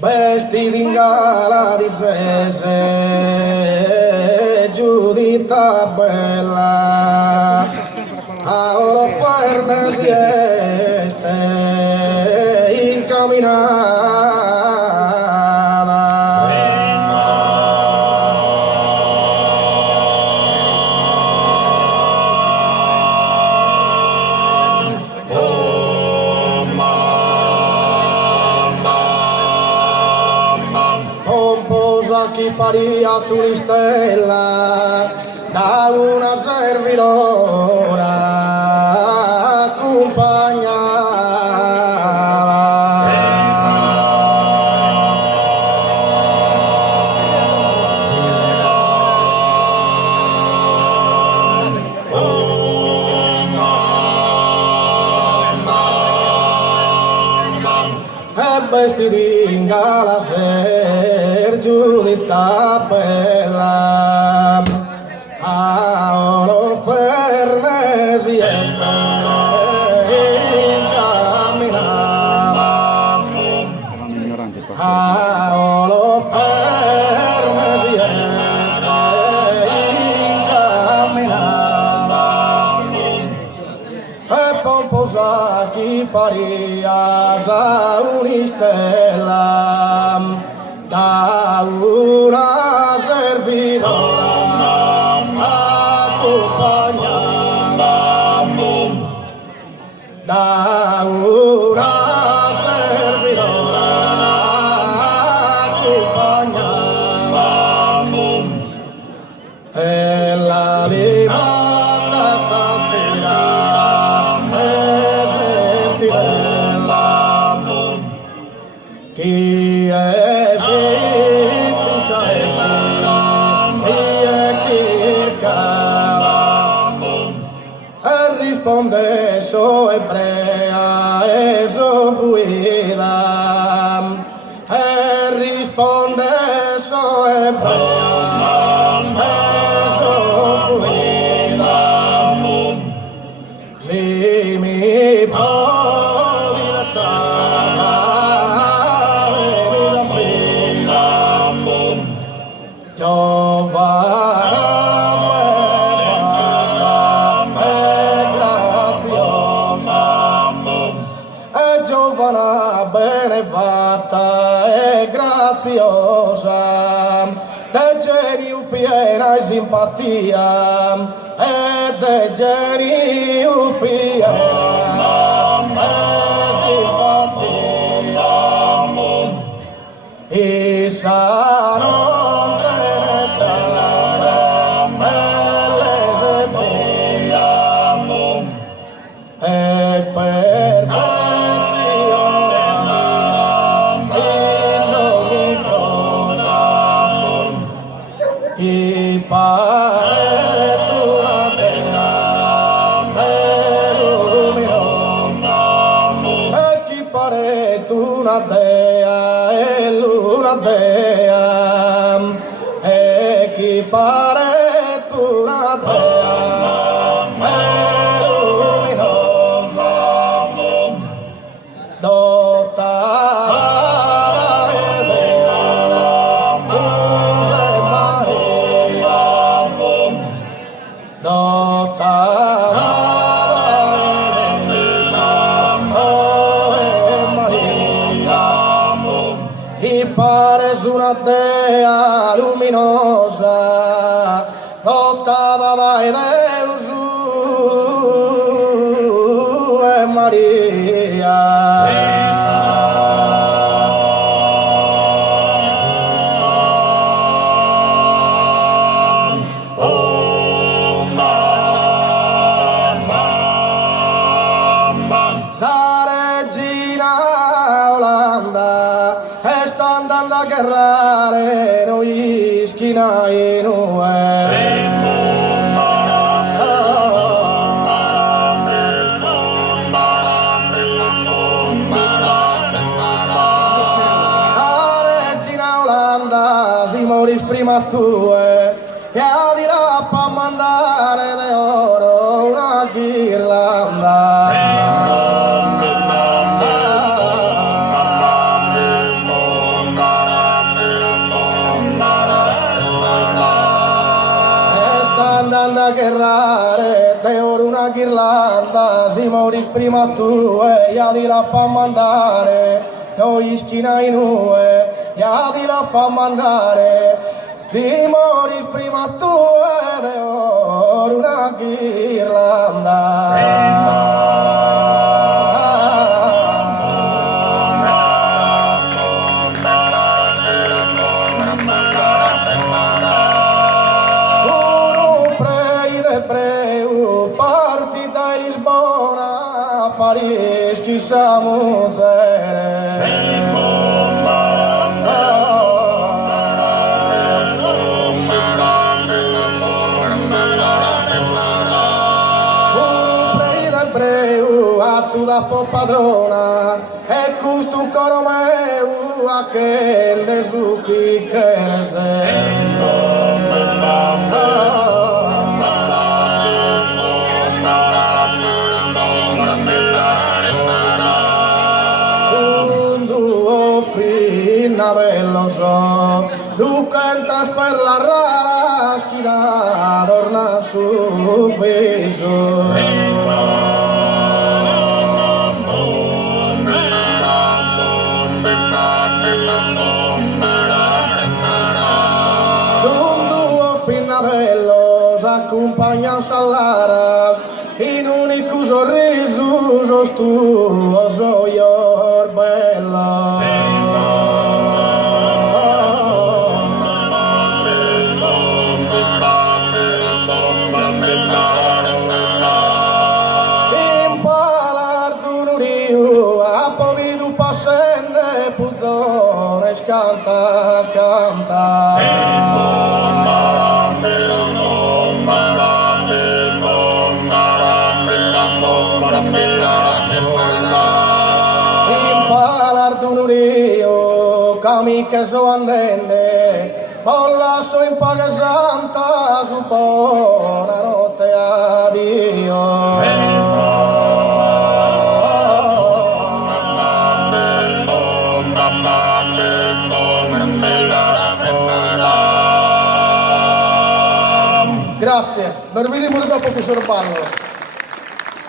Vestiti in gala di sese, Giuditta bella, a Oloferne sieste incamminata. Chi paria turistella da una servidora accompagnata. Vestiti in gala ser Giuditta bella, a Oloferne sieste incamminata, a Oloferne sieste incamminata, e pomposa chi paria sa un'istella da una servidora accompagnata, da una servidora accompagnata, e la limanda stasera e sentinella chi è vinti saebbero e chi cava, e risponde so ebrea e so guida, e risponde so ebrea e so guida, si mi può dire sarà Giovana e graziosa, e giovana benefatta e graziosa, de genio piena e simpatia, e de genio piena e simpatia, e sarò chi pare tu la dea luminosa, e chi pare tu la dea e luna dea, e chi pare tu la dea e luminosa, dotata pare su una dea luminosa, dotata dai Deus e Maria. Andando a guerrare noi schinai la regina Olanda si morì prima tue e a di là pa mandare de oro una ghirlanda. mandare de oro una ghirlanda, si moris prima tu e io di là pa mandare, noi schina in ue, io di là pa mandare, si moris prima tu e de oro una ghirlanda. Paris chissà mutere a tu da po padrona e custu coro meu a che le succhi che ne bello so, tu cantas per la rara schina adorna su viso. Son duos pinnabellos accompagnan salaras in unico sorriso sos tuos oior bello. Puzones canta, canta. Impalar d'un rio, camí che so andende, bollasso in paga santa, su buonanotte, addio. Grazie, non vediamo dopo che sono ballo.